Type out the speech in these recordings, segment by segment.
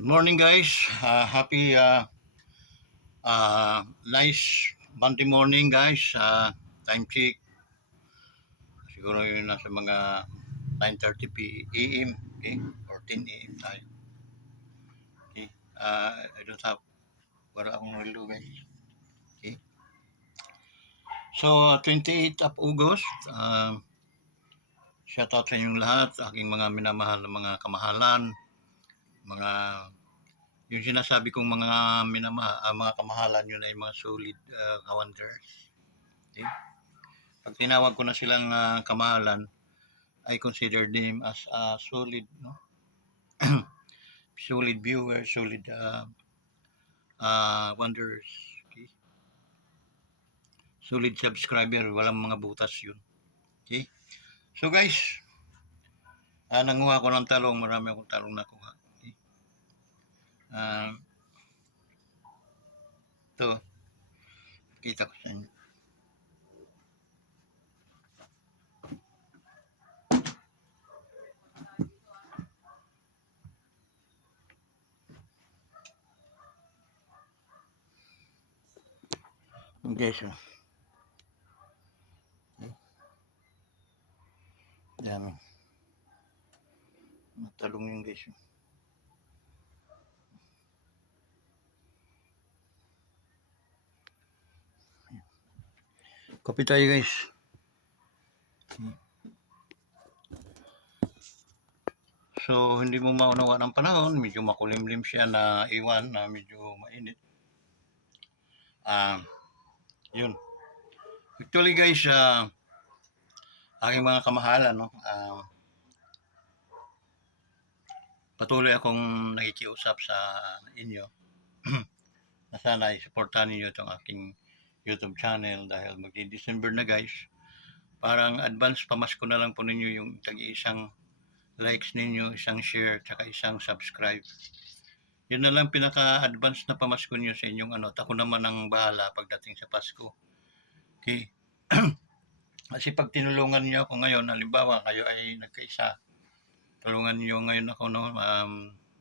Good morning, guys. Happy nice Monday morning, guys. Time check. Siguro yun nasa mga 9:30 p.m. Okay? Or 10 a.m. tayo. Okay? I don't have wala akong relo, guys. Okay? So, 28th of August. Shout out sa inyong lahat. Aking mga minamahal na mga kamahalan. Mga yung sinasabi kong mga kamahalan yun ay mga solid wonders. Okay? Pag tinawag ko na silang kamahalan, I consider them as solid, no? Solid viewer, solid wonders, okay? Solid subscriber, walang mga butas yun. Okay? So guys, nanguha ko ng talong, marami akong talong nakuha. Okay? Ito, kita ko sa inyo. Okay, so. Okay. Dami. Talong yung guys. Copy tayo guys. So, hindi mo maunawa ng panahon, medyo makulimlim siya na iwan na medyo mainit. Yun. Actually guys, aking mga kamahalan, no? Patuloy akong nakikiusap sa inyo na sana i-supportan niyo itong aking YouTube channel dahil magdi-December na guys. Parang advance pamasko na lang po ninyo yung tag-iisang likes ninyo, isang share, tsaka isang subscribe. Yun na lang pinaka-advance na pamasko niyo sa inyong ano. At ako naman ang bahala pagdating sa Pasko. Okay? Kasi pag tinulungan niyo ako ngayon, halimbawa kayo ay nagkaisa, tulungan niyo ngayon ako, no?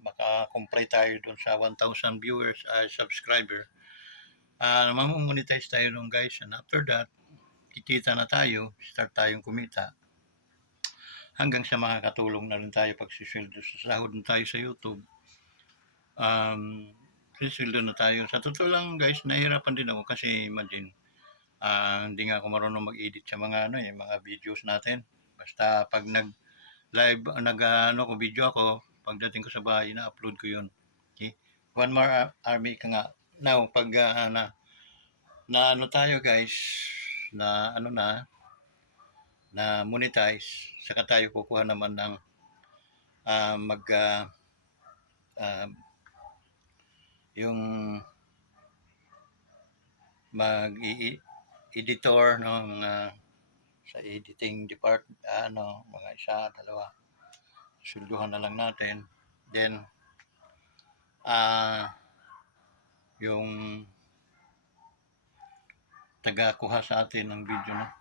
Maka-complete tayo doon sa 1,000 viewers, subscriber. Mamonetize tayo nung guys. And after that, kikita na tayo, start tayong kumita. Hanggang sa makakatulong na rin tayo pag sisweldo sa sahod na tayo sa YouTube. Sisweldo na tayo. Sa totoo lang guys, nahihirapan din ako kasi imagine, hindi nga ako marunong mag-edit sa mga mga videos natin. Basta pag nag-live, ko video ako, pagdating ko sa bahay, na-upload ko yun. Okay? One more army ka nga. Now, pag na ano tayo guys, na na monetize, saka tayo kukuha naman ng yung mag-editor, no, mga sa editing department, mga isa, dalawa, sulduhan na lang natin. Then, yung taga-kuha sa atin ng video, no,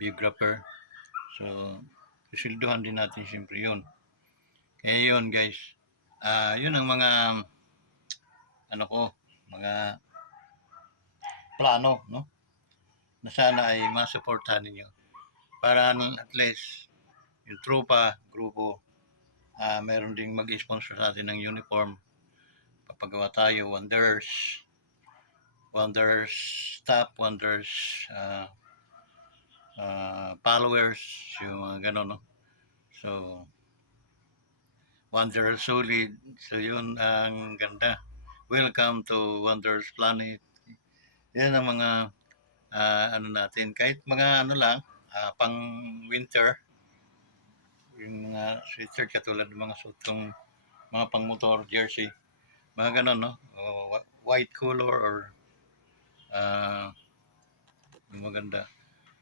biographer. So, susilduhan din natin siyempre yun. Kaya yun guys, yun ang mga mga plano, no? Na sana ay masuportahan ninyo. Para at least yung tropa, grupo, meron ding mag-sponsor sa atin ng uniform. Papagawa tayo, wonders, staff, wonders, followers, yung mga ganon, no? So, Wonders Solid. So, yun ang ganda. Welcome to Wonders Planet. Yan ang mga natin. Kahit mga lang, pang winter, yung mga sweatshirt katulad ng mga sutong mga pang motor, jersey, mga ganon, no? White color or maganda.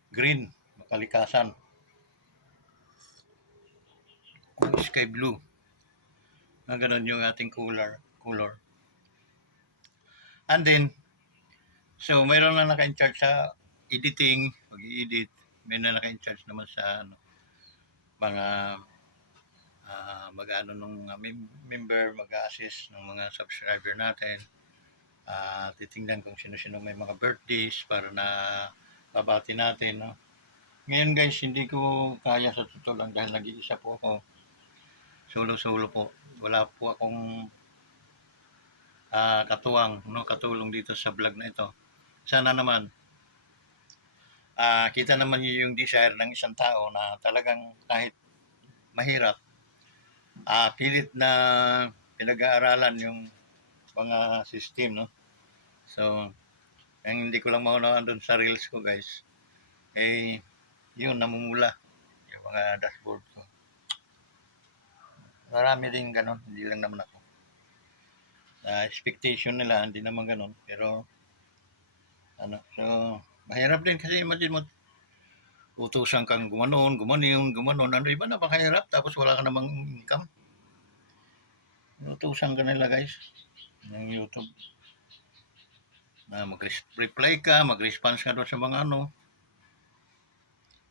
Green, makalikasan. Sky blue. Mga ganon yung ating color. And then, so mayroon na naka-in-charge sa editing, mag-i-edit. May na naka-in-charge naman sa mga mag-ano nung member, mag-assist ng mga subscriber natin. Titingnan kung sino-sino may mga birthdays para na babati natin, no? Ngayon guys, hindi ko kaya sa totoo lang dahil nag-iisa po ako. Solo-solo po. Wala po akong katuwang, no, katulong dito sa vlog na ito. Sana naman kita naman niyo yung desire ng isang tao na talagang kahit mahirap, pilit na pinag-aaralan yung mga system, no? So, ang hindi ko lang maunawaan doon sa reels ko, guys, eh, yun, namumula yung mga dashboard ko. Marami din ganun, hindi lang naman ako. Expectation nila, hindi naman ganun, pero, so, mahirap din kasi imagine mo, utusan kang gumanon, ano, iba napakahirap, tapos wala ka namang income. Utusan ka nila, guys, ng YouTube. Na mag-reply ka, mag-response ka doon sa mga ano.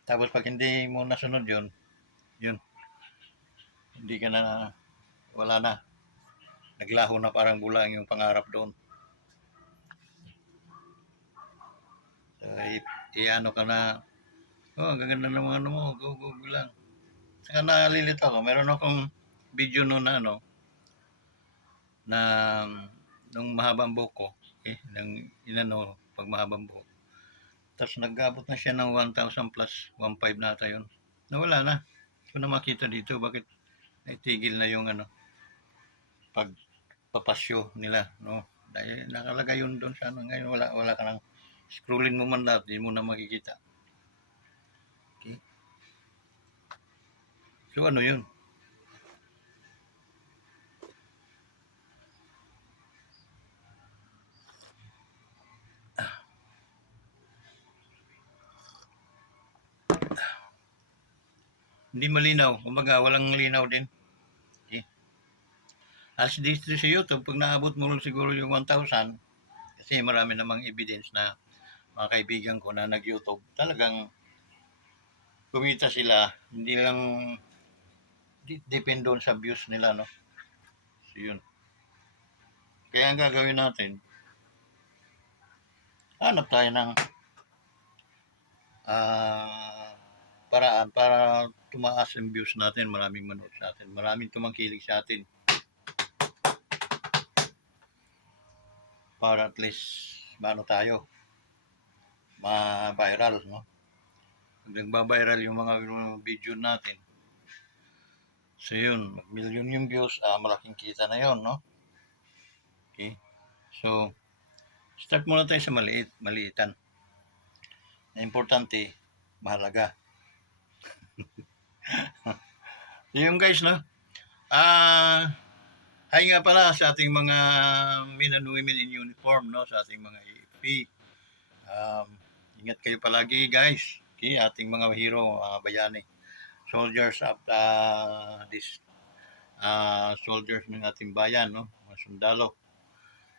Tapos pag hindi mo nasunod yun, hindi ka na, wala na. Naglaho na parang bulang yung pangarap doon. So, i-ano ka na, oh, ang gaganda ng mga ano mo, go lang. Saka nalilito ako, meron akong video noon na ano, na nung mahabang buhok ko, nang inano, pag mahabang buhok. Tapos nag-abot na siya ng 1,000 plus, 1,500 na ata yun. Nawala na. Hindi ko na makita dito, bakit naitigil na yung ano, pagpapasyo nila, no? Dahil nakalagay yun doon sa ano, ngayon wala ka nang scrollin mo man lahat, hindi mo na makikita. Okay? So ano yun? Hindi malinaw, kumbaga walang linaw din. Okay? As dito sa YouTube, pag naabot mo lang siguro yung 1,000, kasi marami namang evidence na mga kaibigan ko na nag-YouTube, talagang kumita sila, hindi lang depend doon sa views nila, no? So yun. Kaya ang gagawin natin, hanap tayo ng paraan para tumaas ang views natin, maraming manood sa atin, maraming tumangkilik sa atin. Para at least maano tayo, ma-viral, no? Pag nagba-viral yung mga video natin, so yun, mag-million yung views, malaking kita na yun, no? Okay? So, start muna tayo sa maliitan. Na importante, mahalaga. So yun guys, no? Hi nga pala sa ating mga men and women in uniform, no? Sa ating mga AFP. Ingat kayo palagi guys. Okay, ating mga hero, bayani. Soldiers of this soldiers ng ating bayan, no? Mga sundalo.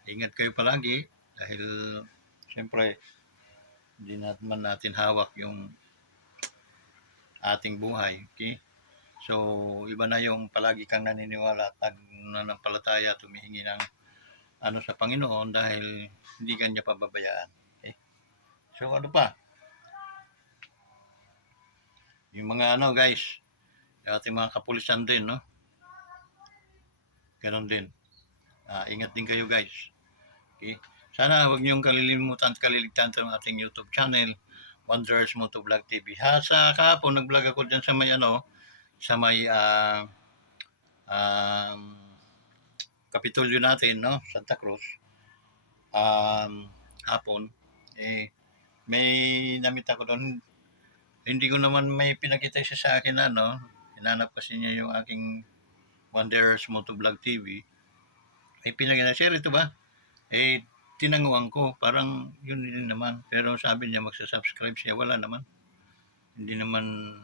Ingat kayo palagi dahil siyempre hindi naman natin hawak yung ating buhay. Okay? So, iba na yung palagi kang naniniwala at nananampalataya, tumihingi ng ano sa Panginoon dahil hindi ka niya pababayaan. Okay? So, ano pa? Yung mga ano guys, yung ating mga kapulisan din, no? Ganon din. Ingat din kayo guys. Okay? Sana huwag niyong kaliligtan ng ating YouTube channel, Wonders Motovlog TV. Sa kahapon, nag-vlog ako dyan sa may ano, sa may Kapitolyo natin, no? Santa Cruz. Hapon, may namita ko doon. Hindi ko naman may pinakita siya sa akin na, no? Hinanap kasi niya yung aking Wonders Motovlog TV. May pinakita, share ito ba? Tinanguan ko, parang yun din naman. Pero sabi niya magsa-subscribe siya, wala naman. Hindi naman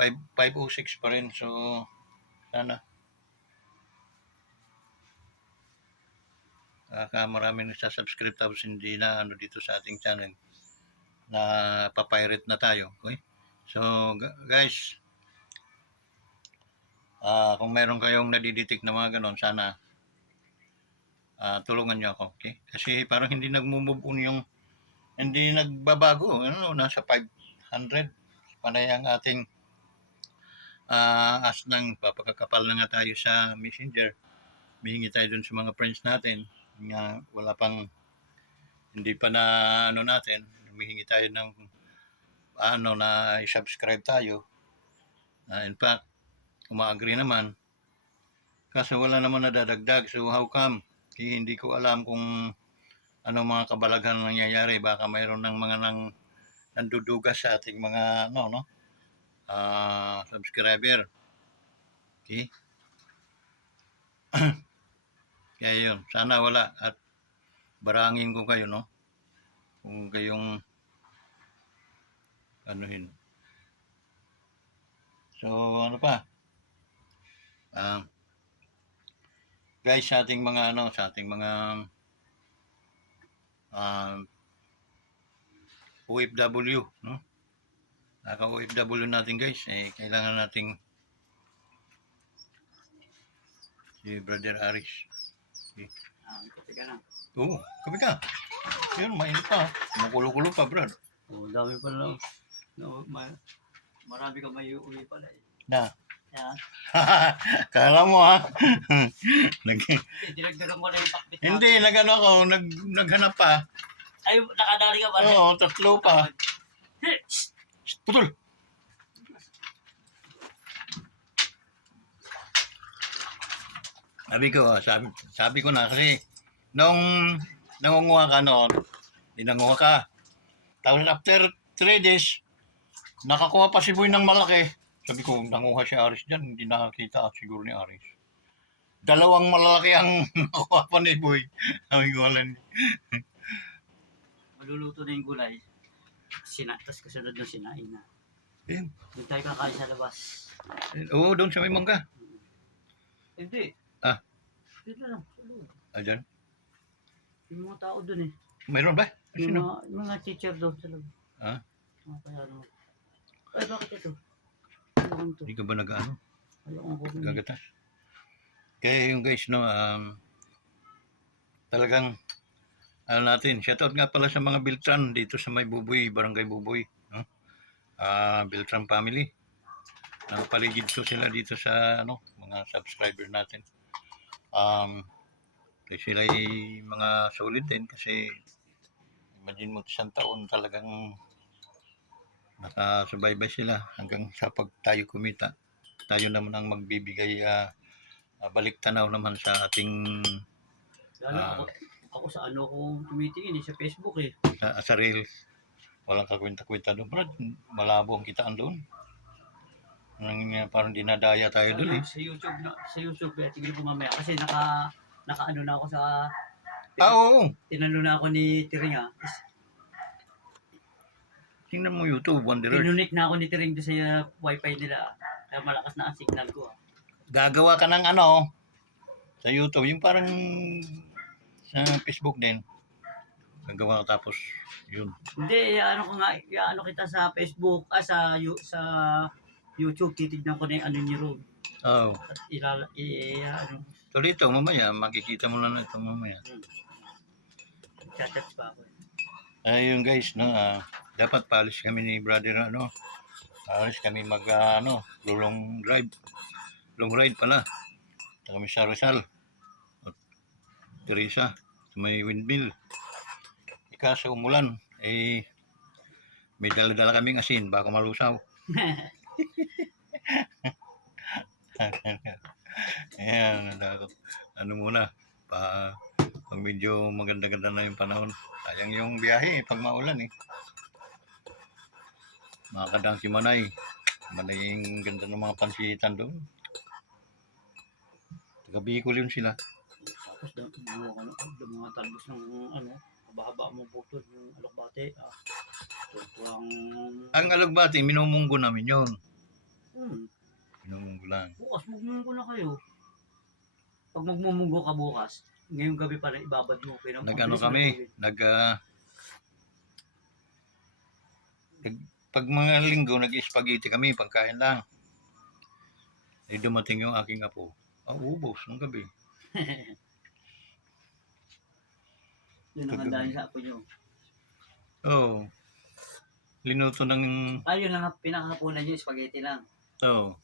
506 pa rin. So, sana. Maraming nagsasubscribe tapos hindi na ano dito sa ating channel na papirate na tayo. Okay? So, guys, Kung meron kayong nadidetect na mga ganon, sana tulungan niyo ako, okay? Kasi parang hindi nagmo-move on yung, hindi nagbabago, ano, nasa 500. Panay ang ating as ng papakakapal na nga tayo sa Messenger. Mihingi tayo dun sa mga friends natin nga wala pang, hindi pa na ano natin, humihingi tayo ng ano na i-subscribe tayo. In fact, uma-agree naman. Kaso wala naman nadadagdag. So how come? Hindi ko alam kung ano mga kabalaghan nangyayari. Baka mayroon ng mga nandudugas sa ating mga subscriber. Okay? Kaya yun, sana wala at barangin ko kayo, no? Kung kayong anuhin. So, ano pa? Guys, sa ating mga OFW, no? Naka-OFW natin guys, kailangan nating si Brother Aris. Okay. Kape ka na. Oo, kape ka. Yun, mainit pa. Makulo-kulo pa, brad. Dami pa lang. No, marami ka may uwi pala eh. Na. Yan. Kala mo ha. Dinagdagan ko na yung pakbit. Hindi, nagano ako, naghanap pa. Ay, nakadali ka ba? Oo, 3 pa. Putol. Sabi ko na kasi nung nangunguha ka noon, nangunguha ka. Tapos after 3 days, nakakuha pa si Boy ng malaki. Sabi ko, nanguha si Aris dyan, hindi nakakita at siguro ni Aris. 2 malalaki ang nakuha pa ni Boy. Sabi ko, alam. Maluluto na yung gulay. Tapos kasunod na sinain na. Ayun. Doon tayo kakain sa labas. Oo, doon sa may mangga. Hindi. Dito lang. Diyan. Yung mga tao doon eh. Mayroon ba? Yung Sino? mga teacher doon sa loob. Kaya ano. Ay, bakit ito? Ano ito? Hindi ka ba nag-ano? Ayaw ko rin. Gagatas. Kaya yung guys, no, talagang, natin, shoutout nga pala sa mga Beltran dito sa may Buboy, Barangay Buboy, no? Beltran family. Paligid ko sila dito sa, mga subscriber natin. Kasi sila ay mga solid din kasi imagine mo 1 taon talagang nakasubaybay sila hanggang sa pag tayo kumita. Tayo naman ang magbibigay balik tanaw naman sa ating ako sa ano kung tumitingin sa Facebook eh. Sa reels. Walang kakwenta-kwenta doon. Brad, malabo ang kitaan doon. Parang dinadaya tayo doon eh. Sa YouTube tignan ko mamaya kasi naka-ano na ako sa oo. Tinano na ako ni Tiring Tingnan mo YouTube, Wanderer. Tinunik na ako ni Tiring doon sa wifi nila. Kaya malakas na ang signal ko. Gagawa ka ng sa YouTube, yung parang sa Facebook din. Gagawa ka tapos yun. Hindi, ano kita sa Facebook, sa YouTube, titignan ko na yung ano niyo ron. Oo. At ano. So dito, mamaya, makikita mo na ito mamaya. Chat pa ako. Ayun guys, no, dapat paalis kami ni brother, paalis kami long ride pala. Kami sa Rizal. At Teresa, sa may windmill. Kaso umulan, may dala-dala kaming asin, baka malusaw. Ayan, ano muna, pag medyo maganda-ganda na yung panahon. Sayang yung biyahe pag maulan Makakadang si Manay yung ganda ng mga pansitan doon. Taga Bicol yun sila. Tapos mga talbos ng haba-haba mo putol ng alokbate. Ang alokbate, minumunggo namin yun. Minumunggo lang. Bukas magmunggo na kayo. Pag magmumunggo ka bukas, ngayong gabi pa rin ibabad mo. Nag-ano kami, pag mga linggo, nag-spaghetti kami, pagkain lang. Eh, dumating yung aking apo. Ubos ng gabi. Yun ang handa niyo sa apo nyo. Oo. Linuto ng... Yun lang ang pinakahapunan nyo, spaghetti lang. Oo.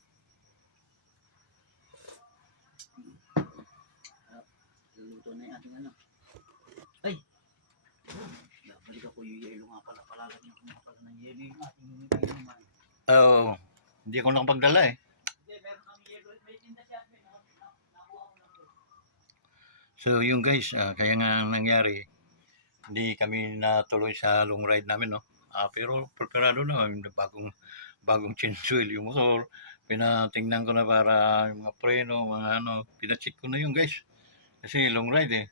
Luluto na yung ating ano. Ay! Balik ako yung yelo nga pala. Palalagyan ako nga pala ng yelo yung ating inuman. Oo. Hindi ako nakapagdala eh. Hindi, meron kami yelo. May tinda siya. Nakuha ko lang. So yung guys, kaya nga nangyari, hindi kami natuloy sa long ride namin, no? Pero preparado na, bagong change oil yung motor. Pinatingnan ko na para yung mga preno, mga ano, pinacheck ko na yung guys. Kasi long ride eh.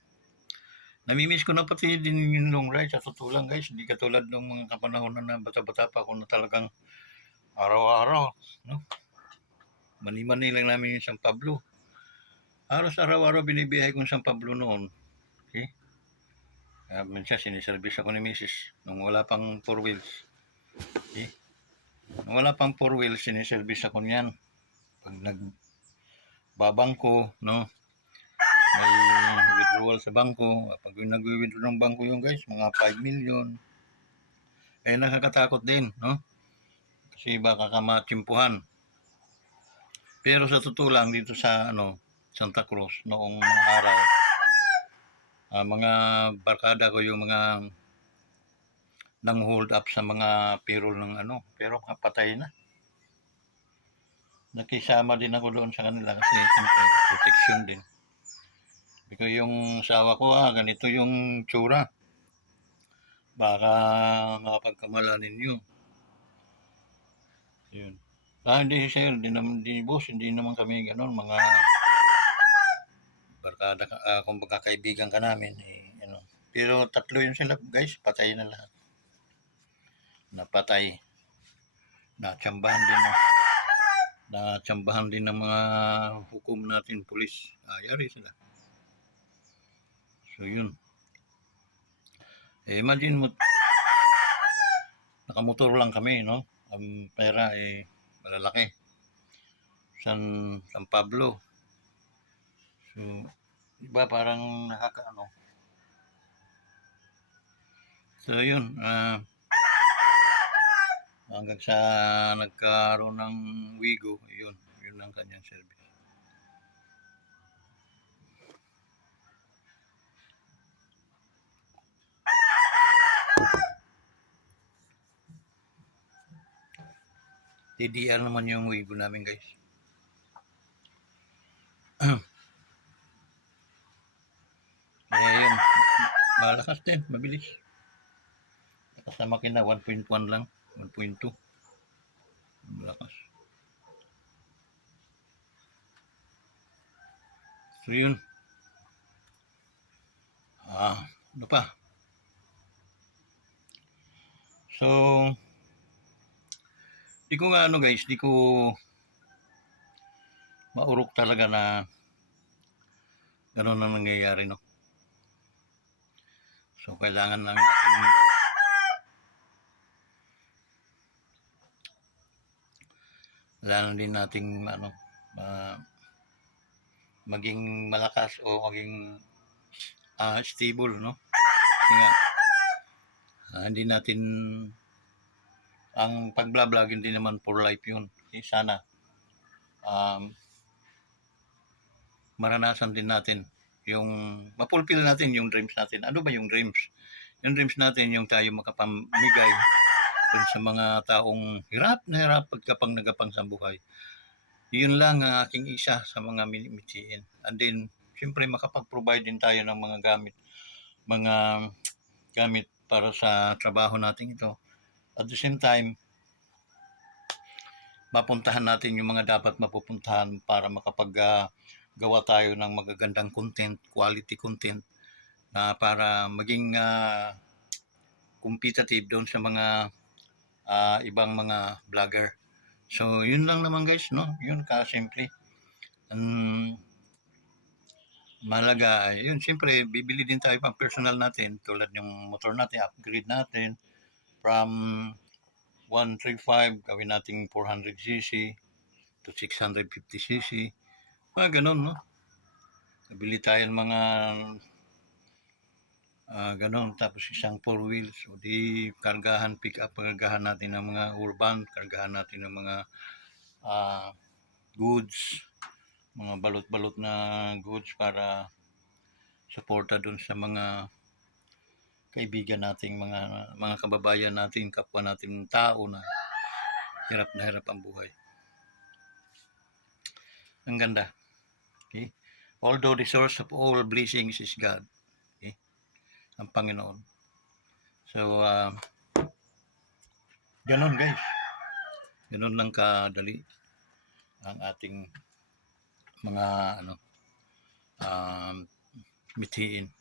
Namimiss ko na pati din yung long ride sa totoo lang guys. Hindi katulad ng mga kapanahon na bata-bata pa ako na talagang araw-araw, no? Mani-mani lang namin yung San Pablo. Halos araw-araw binibiyahe ko yung San Pablo noon. Okay? Minsan siniservice ako ni Mrs. Nung wala pang 4 wheels. Okay? Nung wala pang 4 wheels, siniservice ako niyan. Pag nagbabangko, no? May withdrawal sa bangko. Pag nag-withdraw ng bangko yung guys, mga 5 million. Eh, nakakatakot din, no? Kasi baka ka matsimpuhan. Pero sa totoo lang, dito sa Santa Cruz, noong mga araw, mga barkada ko yung mga nang hold up sa mga payroll ng pero patay na. Nakisama din ako doon sa kanila kasi siyempre protection din. Because yung asawa ko, ganito yung tsura. Baka makapagkamala ninyo. Yun. Hindi sir, boss, hindi naman kami ganon, mga barkada, kumbaga kaibigan ka namin. Pero tatlo yun sila, guys, patay na lahat. Napatay. Natsambahan din natsambahan din ng mga hukom natin, pulis. Yari sila. So yun. Imagine mo, nakamotor lang kami, no? Ang pera malalaki. San Pablo. So, iba parang So yun, hanggang sa nagkaroon ng Wigo, yun ang kanyang service. TDR naman yung Wigo namin guys. Yun, malakas din, mabilis. Sa makina 1.1 lang, 1.2. Malakas. So yun. Ano pa? So, di ko nga guys, di ko maurok talaga na gano'n ang nangyayari, no? So, kailangan lang natin din nating maging malakas o maging stable, no? Kasi nga, hindi natin ang pag-vlog hindi naman for life yun. Okay, sana maranasan din natin yung mapulfill natin yung dreams natin. Ano ba yung dreams? Yung dreams natin yung tayo makapamigay dun sa mga taong hirap na hirap pagkapang nagapang sa buhay. Yun lang ang aking isa sa mga minimitiin. And then, siyempre makapag-provide din tayo ng mga gamit para sa trabaho natin ito. At the same time, mapuntahan natin yung mga dapat mapupuntahan para makapaggawa tayo ng magagandang content, quality content na para maging competitive doon sa mga ibang mga vlogger. So, yun lang naman guys, no? Yun ka-simple. Malaga, yun, siyempre, bibili din tayo pang personal natin, tulad yung motor natin, upgrade natin from 135, gawin natin 400cc, to 650cc. Mga ganun, no? Nabili tayo ng mga ganun. Tapos isang 4 wheels. O di kargahan, pick up, kargahan natin ng mga urban, kargahan natin ng mga goods, mga balot-balot na goods para suporta dun sa mga kaibigan nating mga kababayan natin, kapwa natin tao na hirap ang buhay. Ang ganda. Okay? Although the source of all blessings is God. Okay? Ang Panginoon. So, ganun guys. Ganun lang kadali ang ating mga mithiin.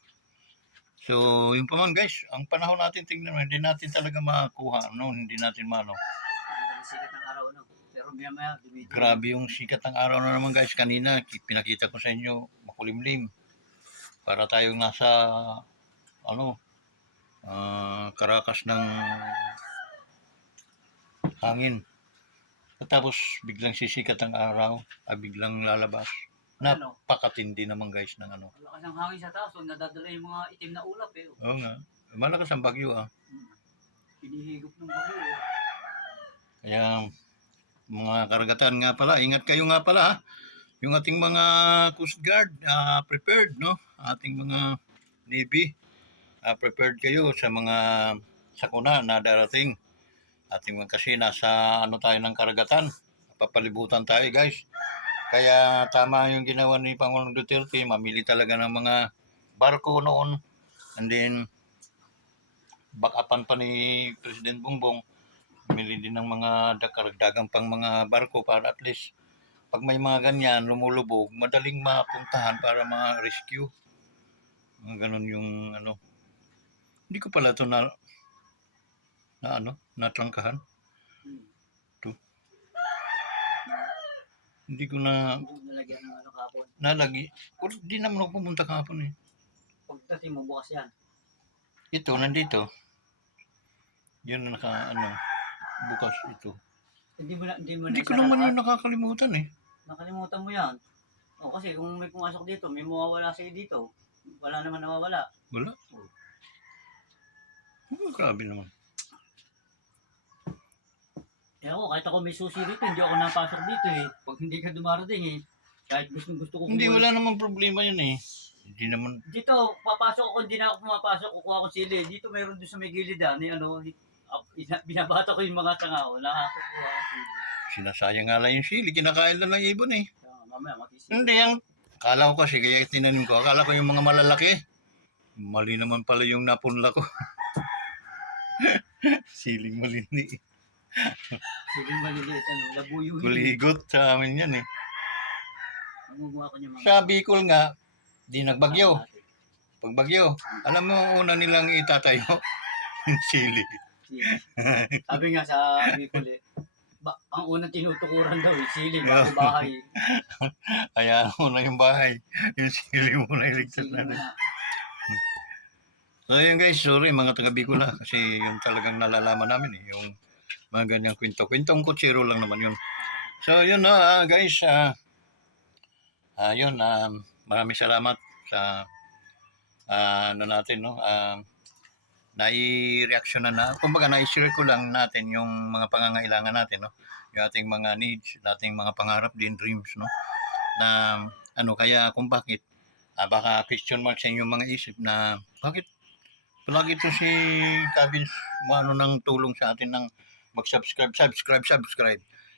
So, yung pa man guys, ang panahon natin tingnan mo, hindi natin talaga makakuha, no? Hindi natin Ang sikat ng araw, no? Pero maya dumidilim. Grabe yung sikat ng araw na naman guys. Kanina, pinakita ko sa inyo, makulimlim. Para tayong nasa, karakas ng hangin. At tapos, biglang sisikat ang araw, biglang lalabas. Napakatindi naman guys ng ano. Malakas ang hangin sa taas, so nadadala yung mga itim na ulap eh. Oo nga. Malakas ang bagyo Pinihigop ng bagyo eh. Kaya, mga karagatan nga pala, ingat kayo nga pala ha. Yung ating mga Coast Guard, prepared, no? Ating mga Navy, prepared kayo sa mga sakuna na darating. Ating mga kasi nasa tayo ng karagatan. Papalibutan tayo guys. Kaya tama yung ginawa ni Pangulong Duterte, mamili talaga ng mga barko noon. And then, backupan pa ni President Bongbong, mamili din ng mga karagdagang pang mga barko para at least pag may mga ganyan lumulubog, madaling mapuntahan para ma-rescue. Ganun yung Hindi ko pala ito natrangkahan. Hindi ko nalagyan ng kahapon. Nalagi. Hindi naman ako pumunta kahapon eh. Pagdating mo bukas yan. Ito, nandito. Yun na bukas ito. Hindi ko naman yun nakakalimutan eh. Nakalimutan mo yan. O kasi kung may pumasok dito, may mawawala sa'yo dito. Wala naman nawawala. Wala. Grabe naman. Kahit ako may susi dito, hindi ako napasok dito eh. Pag hindi ka dumarating eh, kahit gusto ko. Hindi, wala namang problema yun eh. Hindi naman. Dito, papasok ako, hindi na ako pumapasok, kukuha ko sili. Dito mayroon doon sa may gilid binabata ko yung mga tangao, nakakukuha ko sili. Sinasayang nga lang yung sili, kinakain lang ng ibon eh. Mamaya matisili. Hindi, akala ko kasi, kaya tinanim ko, akala ko yung mga malalaki. Mali naman pala yung napunla ko. Siling malini. Siling maliliit, labuyo. Kuligot sa amin yan eh. Nangunguha ko niya mga. Sa Bicol nga, di nagbagyo. Pag bagyo, alam mo una nilang itatayo? Yung sili. Sabi nga sa Bicol ang unang tinutukuran daw sili bago bahay. Kaya una yung bahay, yung sili muna iligtas natin. So yun guys, sorry mga taga Bicol kasi yung talagang nalalaman namin yung mga ganyang kwento. Kwentong kutsiro lang naman yun. So yun guys, maraming salamat sa natin, no? Nai-reaction kumbaga na-share ko lang natin yung mga pangangailangan natin, no? Yung ating mga needs, ating mga pangarap din, dreams, no? Na kaya kung bakit baka question mark sa inyong mga isip na bakit palagi to si Cabins ng tulong sa atin ng mag-subscribe.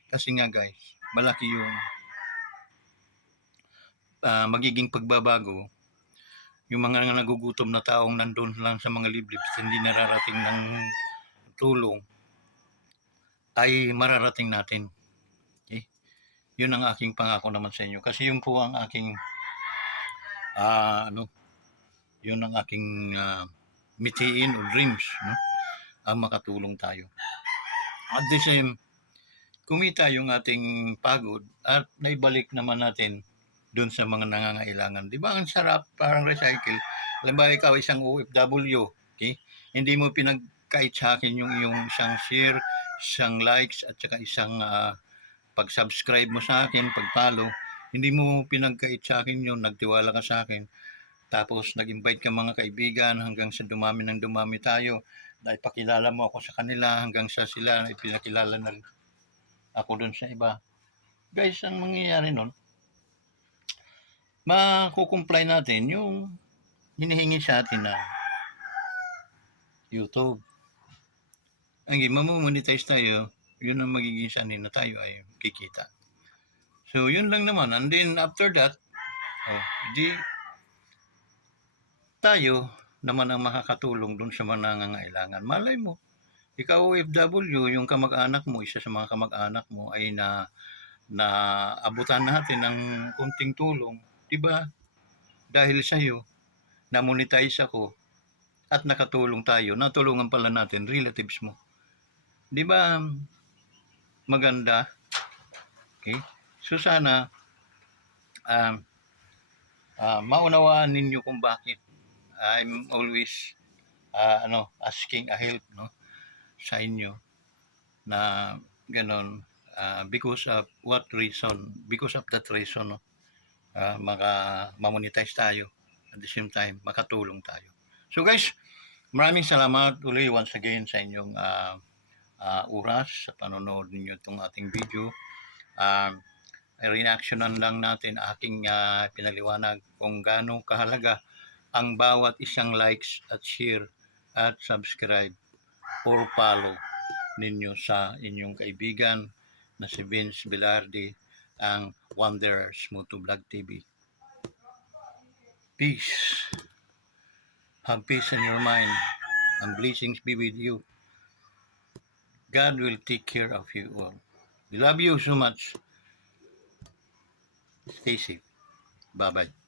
Kasi nga guys, malaki yung magiging pagbabago. Yung mga nagugutom na taong nandun lang sa mga liblib hindi nararating ng tulong ay mararating natin. Okay? Yun ang aking pangako naman sa inyo. Kasi yun po ang aking yun ang aking mithiin o dreams, no? Ang makatulong tayo. At the same, kumita yung ating pagod at naibalik naman natin doon sa mga nangangailangan. Di ba ang sarap, parang recycle. Alam ba ikaw isang OFW, okay? Hindi mo pinagkait sa akin yung isang share, isang likes at saka isang pag-subscribe mo sa akin, pag-follow, hindi mo pinagkait sa akin yun, nagtiwala ka sa akin, tapos nag-invite ka mga kaibigan hanggang sa dumami ng dumami tayo, dahil pakilala mo ako sa kanila hanggang sa sila pinakilala na ako dun sa iba. Guys, ang mangyayari nun, makukumply natin yung hinihingi sa atin na YouTube. Ang mamomonetize tayo, yun ang magiging sanin na tayo ay kikita. So, yun lang naman. And then, after that, di tayo naman ang makakatulong dun sa mga nangangailangan. Malay mo, ikaw OFW, yung kamag-anak mo, isa sa mga kamag-anak mo ay abutan natin ng kunting tulong. Diba? Dahil sa'yo, na-monetize ako at nakatulong tayo, natulungan pala natin relatives mo. Diba maganda? Okay? So sana maunawaan ninyo kung bakit I'm always asking a help sa inyo na ganon, because of what reason, because of that reason mamonetize tayo, at the same time makatulong tayo. So guys, maraming salamat uli once again sa inyong oras sa panonood ninyo itong ating video. Reactionan lang natin aking pinaliwanag kung gaano kahalaga ang bawat isang likes at share at subscribe or follow ninyo sa inyong kaibigan na si Vince Velarde, ang Wanderers Motovlog TV. Peace. Have peace in your mind and blessings be with you. God will take care of you all. We love you so much. Stay safe. Bye-bye.